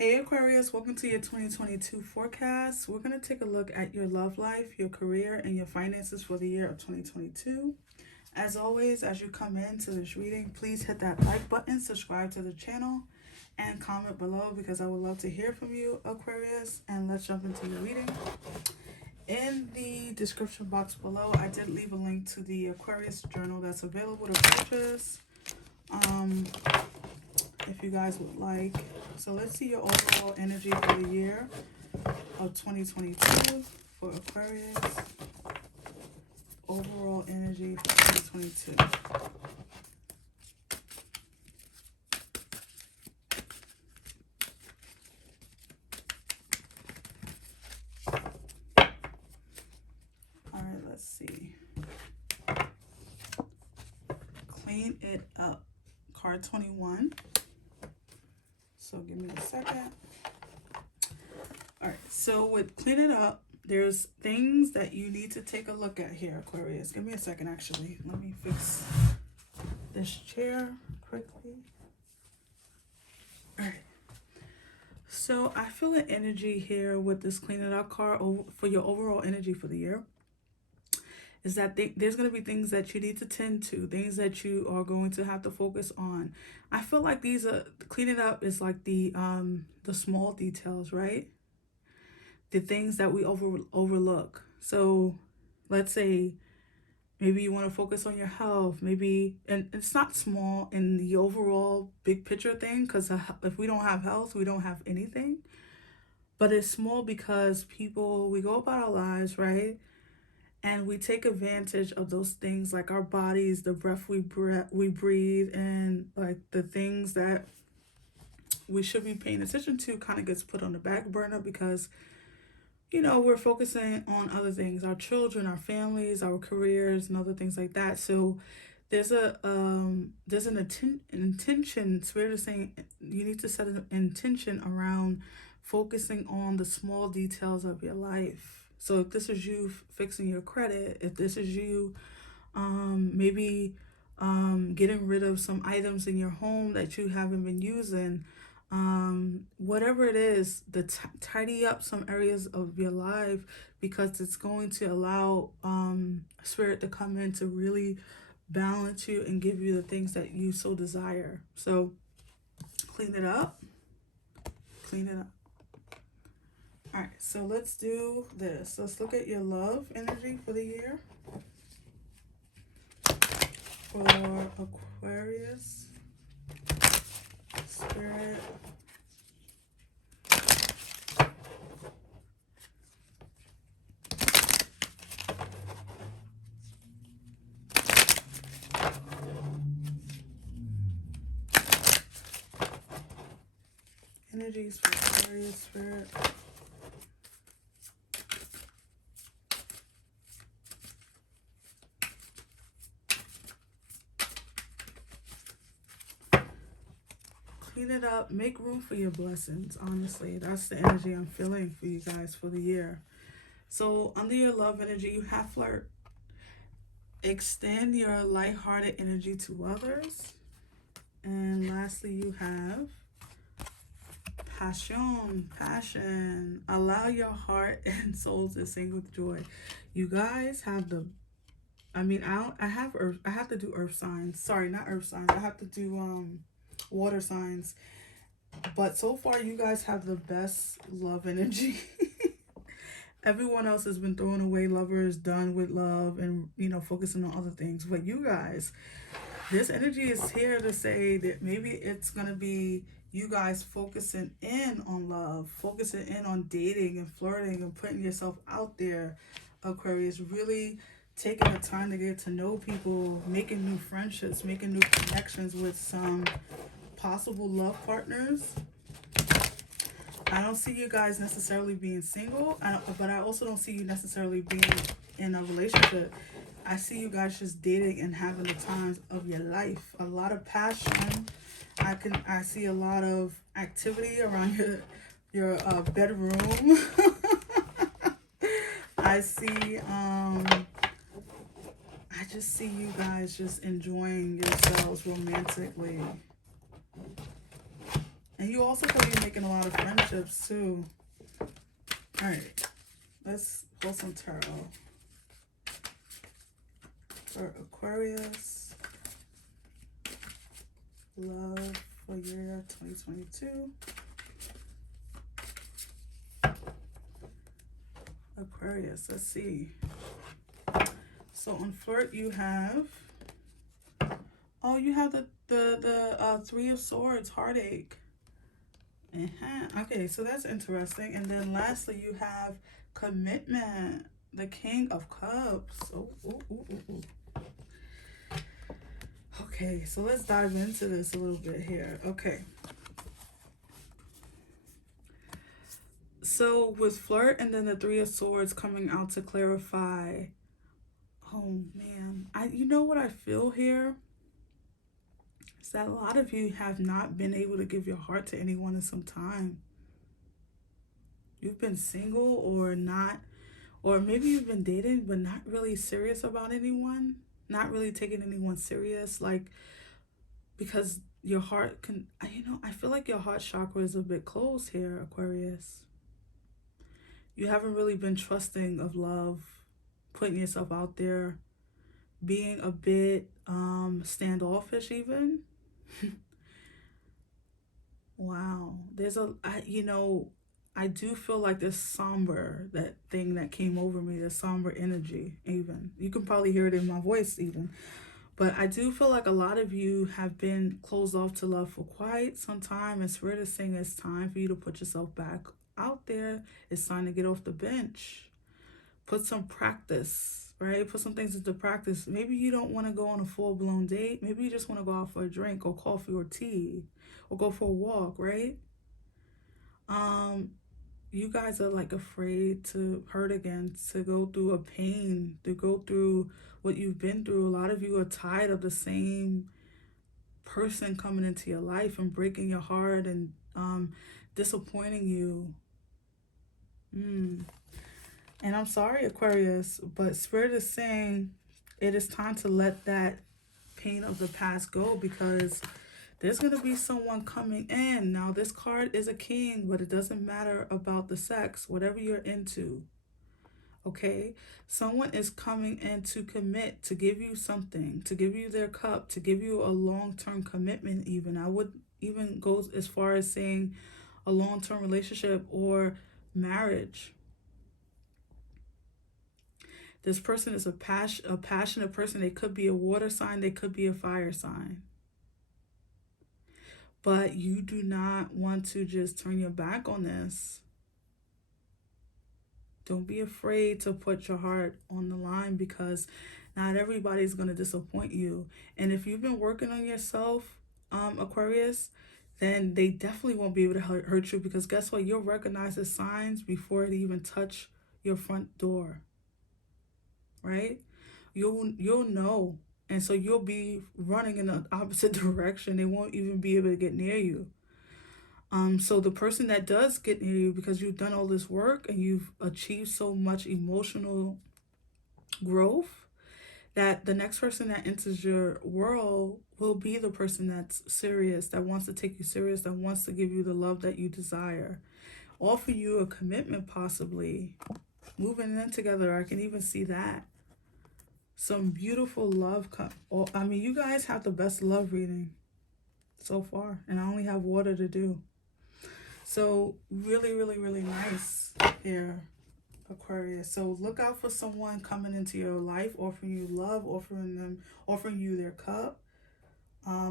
Hey Aquarius, welcome to your 2022 forecast. We're going to take a look at your love life, your career, and your finances for the year of 2022. As always, as you come into this reading, please hit that like button, subscribe to the channel, and comment below because I would love to hear from you, Aquarius. And let's jump into your reading. In the description box below, I did leave a link to the Aquarius Journal that's available to purchase. If you guys would like. So let's see your overall energy for the year of 2022 for Aquarius. Overall energy for 2022. All right, let's see. Clean it up. Card 21. So give me a second. All right, so with clean it up, there's things that you need to take a look at here, Aquarius. Give me a second, actually. Let me fix this chair quickly. All right. So I feel an energy here with this clean it up card for your overall energy for the year. Is that there's going to be things that you need to tend to, things that you are going to have to focus on. I feel like these are, clean it up is like the small details, right? The things that we overlook. So let's say maybe you want to focus on your health, maybe, and it's not small in the overall big picture thing, because if we don't have health, we don't have anything. But it's small because we go about our lives, right? And we take advantage of those things, like our bodies, the breath we breathe, and like the things that we should be paying attention to kind of gets put on the back burner because, you know, we're focusing on other things, our children, our families, our careers, and other things like that. So there's an intention. Spirit is saying you need to set an intention around focusing on the small details of your life. So if this is you fixing your credit, if this is you maybe getting rid of some items in your home that you haven't been using, whatever it is, tidy up some areas of your life, because it's going to allow Spirit to come in to really balance you and give you the things that you so desire. So clean it up. Clean it up. All right, so let's do this. Let's look at your love energy for the year. For Aquarius, Spirit. Energies for Aquarius, Spirit. Clean it up. Make room for your blessings. Honestly, that's the energy I'm feeling for you guys for the year. So under your love energy, you have flirt. Extend your lighthearted energy to others. And lastly, you have passion. Allow your heart and soul to sing with joy. You guys have I have to do earth signs. Sorry, not earth signs. I have to do water signs. But so far, you guys have the best love energy. Everyone else has been throwing away lovers, done with love, and, you know, focusing on other things. But you guys, this energy is here to say that maybe it's going to be you guys focusing in on love, focusing in on dating and flirting and putting yourself out there, Aquarius. Really taking the time to get to know people, making new friendships, making new connections with some possible love partners. I don't see you guys necessarily being single, but I also don't see you necessarily being in a relationship. I see you guys just dating and having the times of your life. A lot of passion. I see a lot of activity around your bedroom. I just see you guys just enjoying yourselves romantically. And you also could be making a lot of friendships too. All right, let's pull some tarot for Aquarius. Love for year 2022. Aquarius, let's see. So on flirt, you have, oh, you have the Three of Swords, heartache. Okay, so that's interesting. And then lastly, you have commitment, the King of Cups. Okay, so let's dive into this a little bit here. Okay. So with flirt and then the Three of Swords coming out to clarify, oh man, you know what I feel here is that a lot of you have not been able to give your heart to anyone in some time. You've been single or not, or maybe you've been dating but not really serious about anyone, not really taking anyone serious, like, because your heart can, I feel like your heart chakra is a bit closed here, Aquarius. You haven't really been trusting of love, putting yourself out there, being a bit standoffish even. Wow. I do feel like this somber, that thing that came over me, the somber energy even. You can probably hear it in my voice even. But I do feel like a lot of you have been closed off to love for quite some time. And Spirit is saying it's time for you to put yourself back out there. It's time to get off the bench. Put some practice, right? Put some things into practice. Maybe you don't want to go on a full-blown date. Maybe you just want to go out for a drink or coffee or tea or go for a walk, right? You guys are like afraid to hurt again, to go through a pain, to go through what you've been through. A lot of you are tired of the same person coming into your life and breaking your heart and disappointing you. And I'm sorry, Aquarius, but Spirit is saying it is time to let that pain of the past go, because there's going to be someone coming in. Now, this card is a king, but it doesn't matter about the sex, whatever you're into. Okay? Someone is coming in to commit, to give you something, to give you their cup, to give you a long-term commitment even. I would even go as far as saying a long-term relationship or marriage. This person is a passionate person. They could be a water sign. They could be a fire sign. But you do not want to just turn your back on this. Don't be afraid to put your heart on the line, because not everybody's going to disappoint you. And if you've been working on yourself, Aquarius, then they definitely won't be able to hurt you, because guess what? You'll recognize the signs before it even touch your front door, right? You'll know. And so you'll be running in the opposite direction. They won't even be able to get near you. So the person that does get near you, because you've done all this work and you've achieved so much emotional growth, that the next person that enters your world will be the person that's serious, that wants to take you serious, that wants to give you the love that you desire, offer you a commitment, possibly moving in together. I can even see that. Some beautiful love. You guys have the best love reading so far, and I only have water to do. So really, really, really nice here, Aquarius. So look out for someone coming into your life, offering you love, offering you their cup.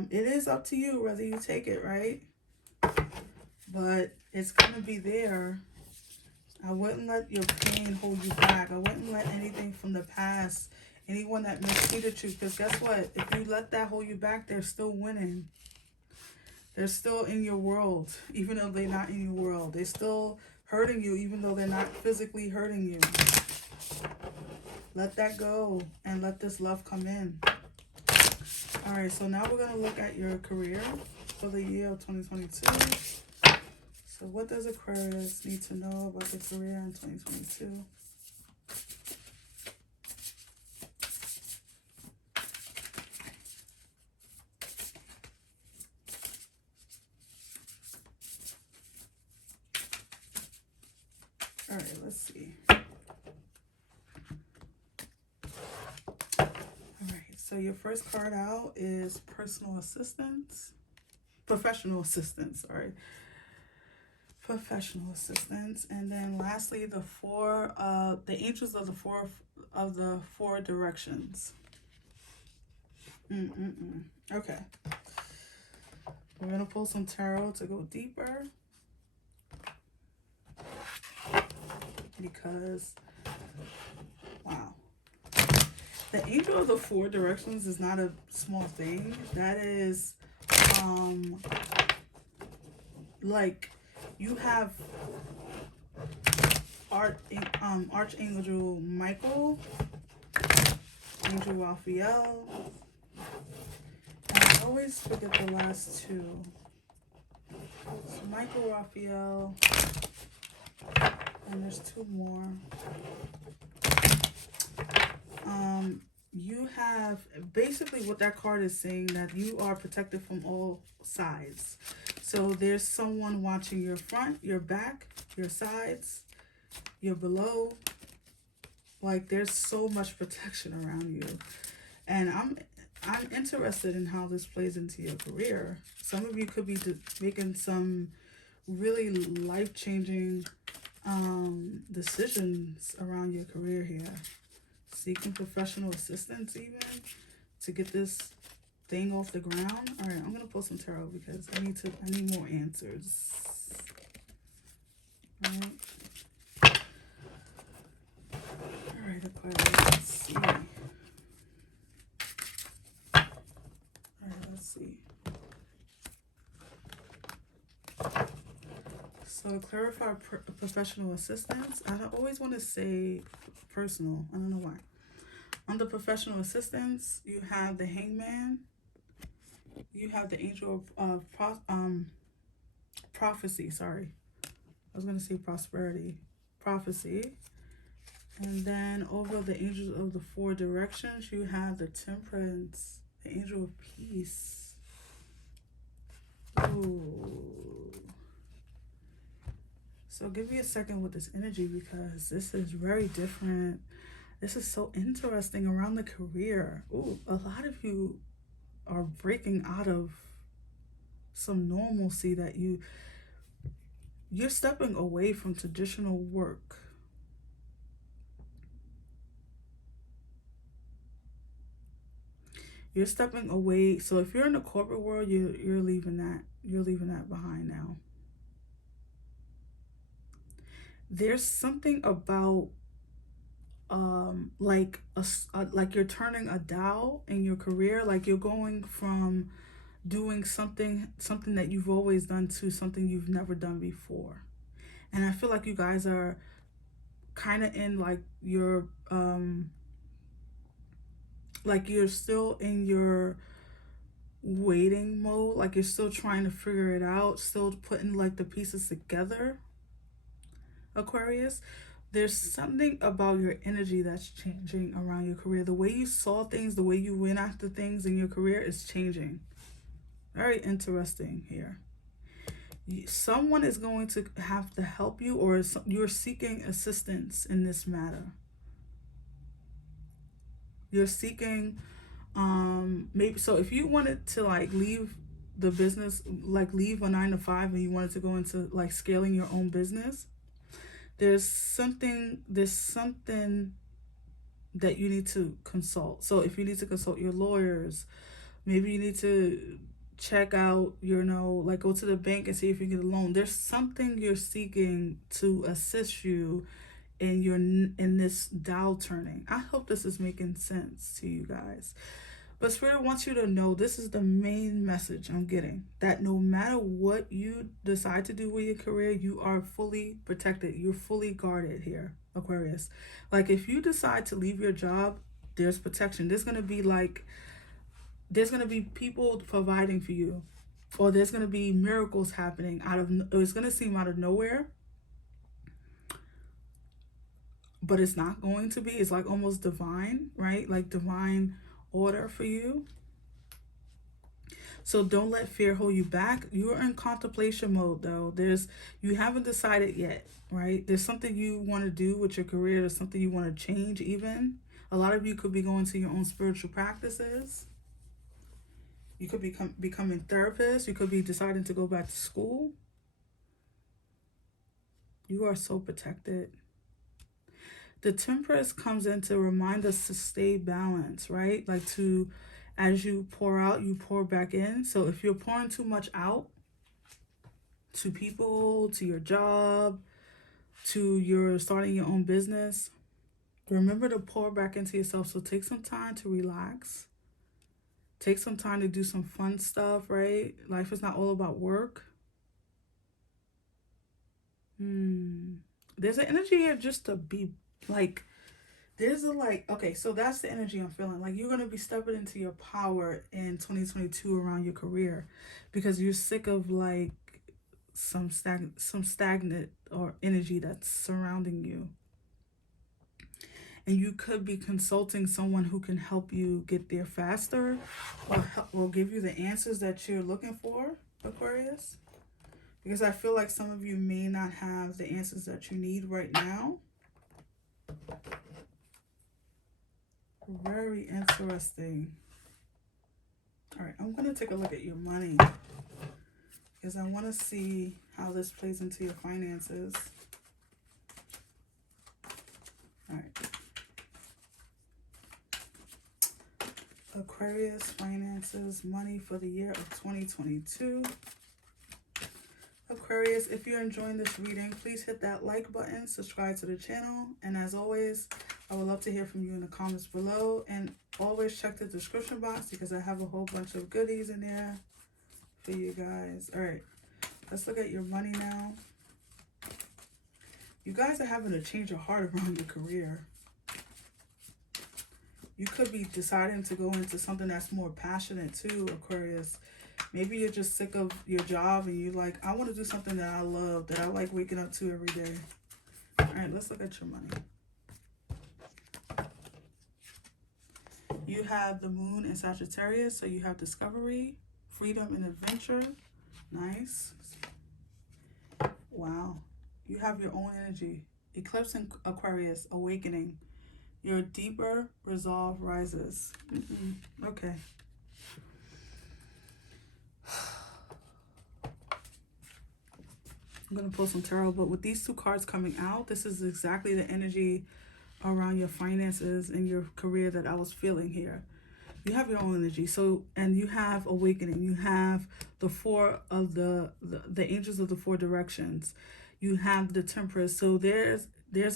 It is up to you whether you take it, right? But it's gonna be there. I wouldn't let your pain hold you back. I wouldn't let anything from the past, anyone that mistreated you, because guess what? If you let that hold you back, they're still winning. They're still in your world, even though they're not in your world. They're still hurting you, even though they're not physically hurting you. Let that go and let this love come in. All right, so now we're going to look at your career for the year of 2022. So what does Aquarius need to know about their career in 2022? All right, let's see. All right, so your first card out is professional assistance, sorry. Professional assistance. And then lastly, the angels of the four directions. Okay. We're gonna pull some tarot to go deeper. Because, wow. The angel of the four directions is not a small thing. That is, like, you have Archangel Michael, Angel Raphael, and I always forget the last two. So Michael, Raphael, and there's two more. You have, basically what that card is saying, that you are protected from all sides. So there's someone watching your front, your back, your sides, your below. Like, there's so much protection around you. And I'm interested in how this plays into your career. Some of you could be making some really life-changing decisions around your career here. Seeking professional assistance even to get this thing off the ground. All right, I'm gonna pull some tarot because I need more answers. All right, Aquarius, let's see. All right, let's see. So to clarify professional assistance, I don't always want to say personal. I don't know why. Under professional assistance, you have the Hangman. You have the angel of prophecy. Sorry, I was gonna say prosperity, prophecy. And then over the angels of the four directions, you have the Temperance, the angel of peace. Ooh. So give me a second with this energy because this is very different. This is so interesting around the career. Ooh, a lot of you are breaking out of some normalcy that you're stepping away from traditional work. You're stepping away. So if you're in the corporate world, you're leaving that. You're leaving that behind now. There's something about like like you're turning a dial in your career. Like you're going from doing something that you've always done to something you've never done before. And I feel like you guys are kind of in like your like you're still in your waiting mode, like you're still trying to figure it out, still putting like the pieces together, Aquarius. There's something about your energy that's changing around your career. The way you saw things, the way you went after things in your career is changing. Very interesting here. Someone is going to have to help you, or you're seeking assistance in this matter. You're seeking maybe, so if you wanted to like leave the business, like leave a 9-to-5, and you wanted to go into like scaling your own business, there's something that you need to consult. So if you need to consult your lawyers, maybe you need to check out, like go to the bank and see if you can get a loan. There's something you're seeking to assist you in this dial turning. I hope this is making sense to you guys. But Spirit wants you to know, this is the main message I'm getting, that no matter what you decide to do with your career, you are fully protected. You're fully guarded here, Aquarius. Like if you decide to leave your job, there's protection. There's going to be people providing for you, or there's going to be miracles happening it's going to seem out of nowhere, but it's not going to be. It's like almost divine, right? Like divine order for you. So don't let fear hold you back. You're in contemplation mode though. You haven't decided yet, right? There's something you want to do with your career. There's something you want to change even. A lot of you could be going to your own spiritual practices. You could becoming therapists. You could be deciding to go back to school. You are so protected. The Temperance comes in to remind us to stay balanced, right? Like as you pour out, you pour back in. So if you're pouring too much out to people, to your job, to your starting your own business, remember to pour back into yourself. So take some time to relax. Take some time to do some fun stuff, right? Life is not all about work. There's an energy here just to be like, okay, so that's the energy I'm feeling. Like you're going to be stepping into your power in 2022 around your career because you're sick of like some stagnant or energy that's surrounding you. And you could be consulting someone who can help you get there faster or give you the answers that you're looking for, Aquarius. Because I feel like some of you may not have the answers that you need right now. Very interesting. All right, I'm going to take a look at your money because I want to see how this plays into your finances. All right. Aquarius finances, money for the year of 2022. Aquarius, if you're enjoying this reading, please hit that like button, subscribe to the channel, and as always, I would love to hear from you in the comments below, and always check the description box because I have a whole bunch of goodies in there for you guys. All right, let's look at your money now. You guys are having a change of heart around your career. You could be deciding to go into something that's more passionate too, Aquarius. Maybe you're just sick of your job and you're like, I want to do something that I love, that I like waking up to every day. All right, let's look at your money. You have the moon in Sagittarius, so you have discovery, freedom, and adventure. Nice. Wow. You have your own energy. Eclipse in Aquarius, awakening. Your deeper resolve rises. Okay. I'm going to pull some tarot, but with these two cards coming out, this is exactly the energy around your finances and your career that I was feeling here. You have your own energy. So, and you have awakening. You have the four of the angels of the four directions. You have the Temperance. So there's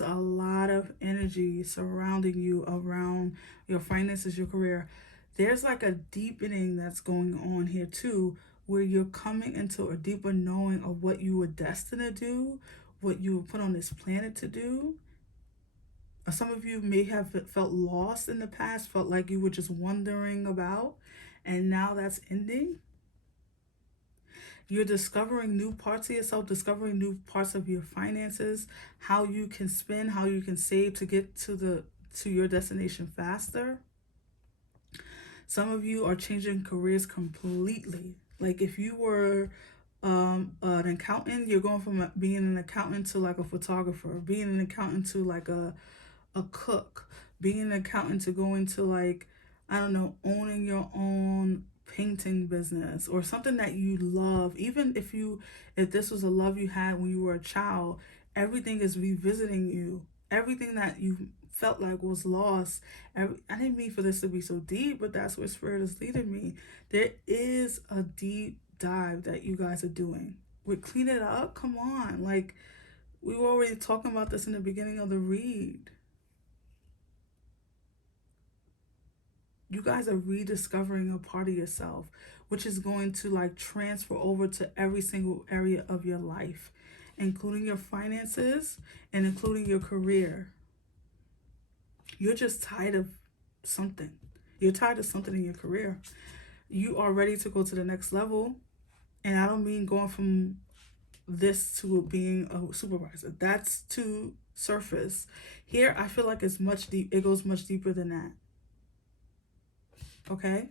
a lot of energy surrounding you around your finances, your career. There's like a deepening that's going on here too, where you're coming into a deeper knowing of what you were destined to do, what you were put on this planet to do. Some of you may have felt lost in the past, felt like you were just wondering about, and now that's ending. You're discovering new parts of yourself, discovering new parts of your finances, how you can spend, how you can save to get to your destination faster. Some of you are changing careers completely. Like if you were an accountant, you're going from being an accountant to like a photographer, being an accountant to like a cook, being an accountant to go into like, I don't know, owning your own painting business or something that you love. Even if this was a love you had when you were a child, everything is revisiting you. Everything that you felt like was lost. I didn't mean for this to be so deep, but that's where Spirit is leading me. There is a deep dive that you guys are doing. We clean it up. Come on. Like we were already talking about this in the beginning of the read. You guys are rediscovering a part of yourself, which is going to like transfer over to every single area of your life, including your finances and including your career. You're just tired of something. You're tired of something in your career. You are ready to go to the next level. And I don't mean going from this to being a supervisor. That's too surface. Here, I feel like it's much deep. It goes much deeper than that. Okay?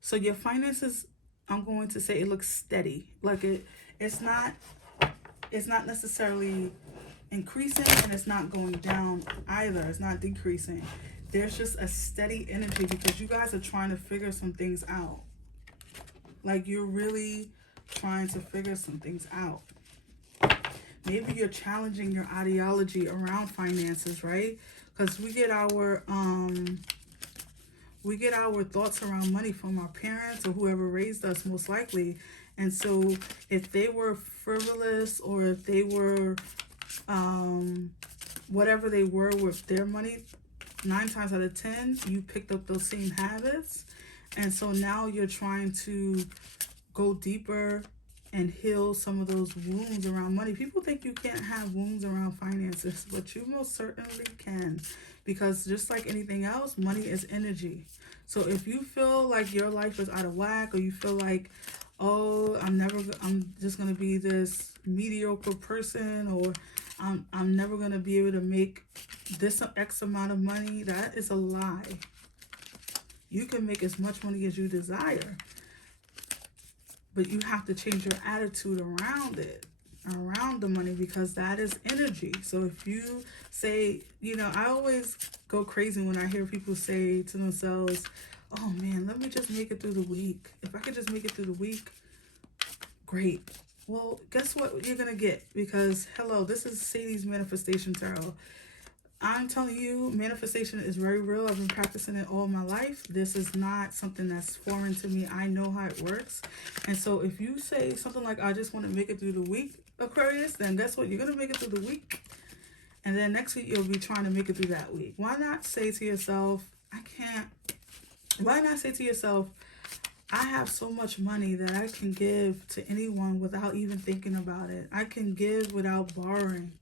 So your finances, I'm going to say it looks steady. Like it's not it's not necessarily increasing, and it's not going down either. It's not decreasing. There's just a steady energy because you guys are trying to figure some things out. Like you're really trying to figure some things out. Maybe you're challenging your ideology around finances, right? Because we get our thoughts around money from our parents or whoever raised us, most likely. And so if they were frivolous, or if they were whatever they were with their money, 9 times out of 10 you picked up those same habits. And so now you're trying to go deeper and heal some of those wounds around money. People think you can't have wounds around finances, but you most certainly can, because just like anything else, money is energy. So if you feel like your life is out of whack, or you feel like, oh, I'm just gonna be this mediocre person, or I'm never gonna be able to make this X amount of money, that is a lie. You can make as much money as you desire, but you have to change your attitude around it, around the money, because that is energy. So if you say, I always go crazy when I hear people say to themselves, oh man, let me just make it through the week. If I could just make it through the week, great. Well, guess what you're going to get? Because, hello, this is Sadie's Manifestation Tarot. I'm telling you, manifestation is very real. I've been practicing it all my life. This is not something that's foreign to me. I know how it works. And so if you say something like, I just want to make it through the week, Aquarius, then guess what? You're going to make it through the week. And then next week, you'll be trying to make it through that week. Why not say to yourself, why not say to yourself, I have so much money that I can give to anyone without even thinking about it. I can give without borrowing.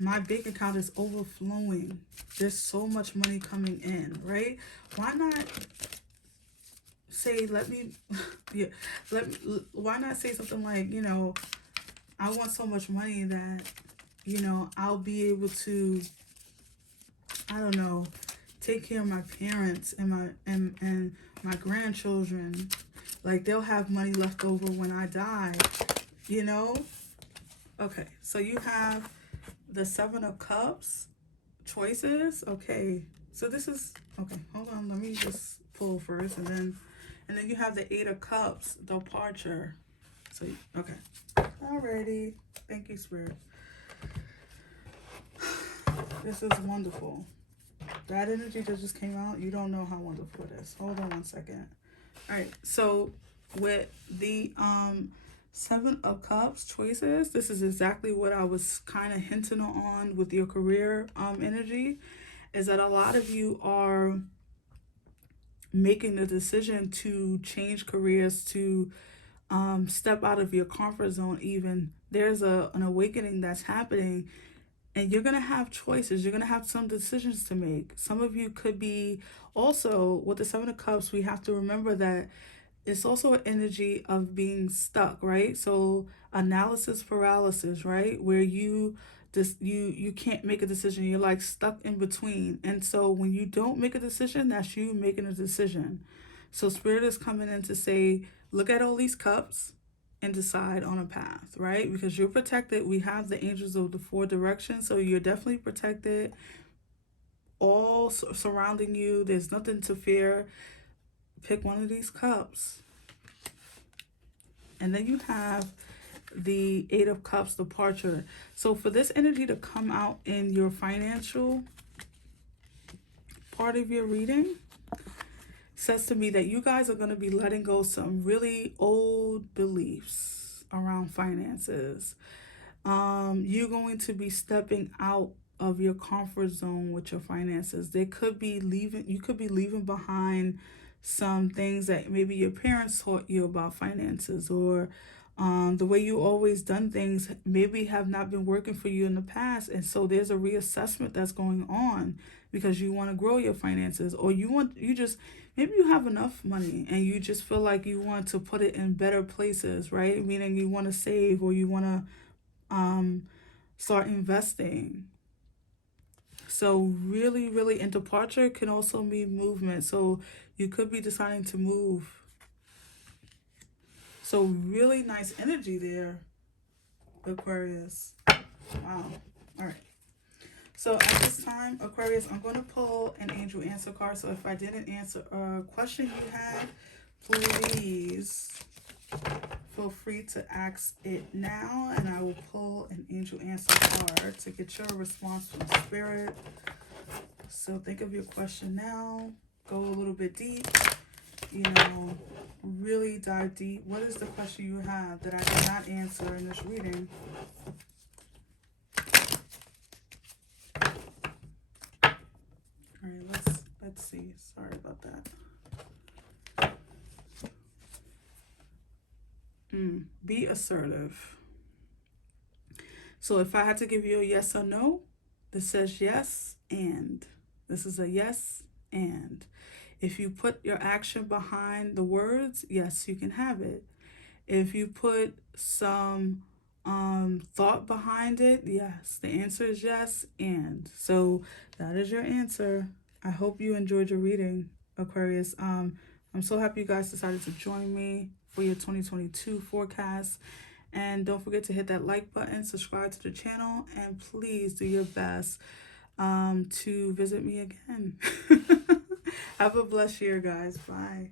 My bank account is overflowing. There's so much money coming in, right? Why not say, why not say something like, I want so much money that, I'll be able to, I don't know, take care of my parents and my grandchildren. Like, they'll have money left over when I die, Okay, so you have the 7 of Cups choices. Okay, so this is, okay, hold on, let me just pull first, and then you have the 8 of Cups, departure. So, okay, alrighty, thank you, Spirit. This is wonderful. That energy that just came out, you don't know how wonderful it is. Hold on one second. All right, so with the 7 of Cups choices, this is exactly what I was kind of hinting on with your career energy, is that a lot of you are making the decision to change careers, to step out of your comfort zone. Even there's an awakening that's happening, and you're going to have choices. You're going to have some decisions to make. Some of you could be also, with the 7 of Cups, we have to remember that it's also an energy of being stuck, right? So analysis paralysis, right? Where you can't make a decision. You're like stuck in between. And so when you don't make a decision, that's you making a decision. So Spirit is coming in to say, look at all these cups and decide on a path, right? Because you're protected. We have the angels of the 4 directions, so you're definitely protected. All surrounding you. There's nothing to fear. Pick one of these cups. And then you have the 8 of Cups, departure. So for this energy to come out in your financial part of your reading, says to me that you guys are going to be letting go some really old beliefs around finances. You're going to be stepping out of your comfort zone with your finances. You could be leaving behind some things that maybe your parents taught you about finances, or the way you always done things maybe have not been working for you in the past. And so there's a reassessment that's going on because you want to grow your finances, or maybe you have enough money and you just feel like you want to put it in better places, right? Meaning you want to save, or you want to start investing. So really, really, and departure can also mean movement. So you could be deciding to move So really nice energy there, Aquarius. Wow. All right. So at this time, Aquarius, I'm going to pull an angel answer card. So if I didn't answer a question you had, please feel free to ask it now, and I will pull an angel answer card to get your response from Spirit. So think of your question now. Go a little bit deep. You know, really dive deep. What is the question you have that I did not answer in this reading? All right, let's see. Sorry about that. Be assertive. So if I had to give you a yes or no, this says yes and. This is a yes and. If you put your action behind the words, yes, you can have it. If you put some thought behind it, yes, the answer is yes and. So that is your answer. I hope you enjoyed your reading, Aquarius. I'm so happy you guys decided to join me for your 2022 forecast. And don't forget to hit that like button, subscribe to the channel, and please do your best to visit me again. Have a blessed year, guys. Bye.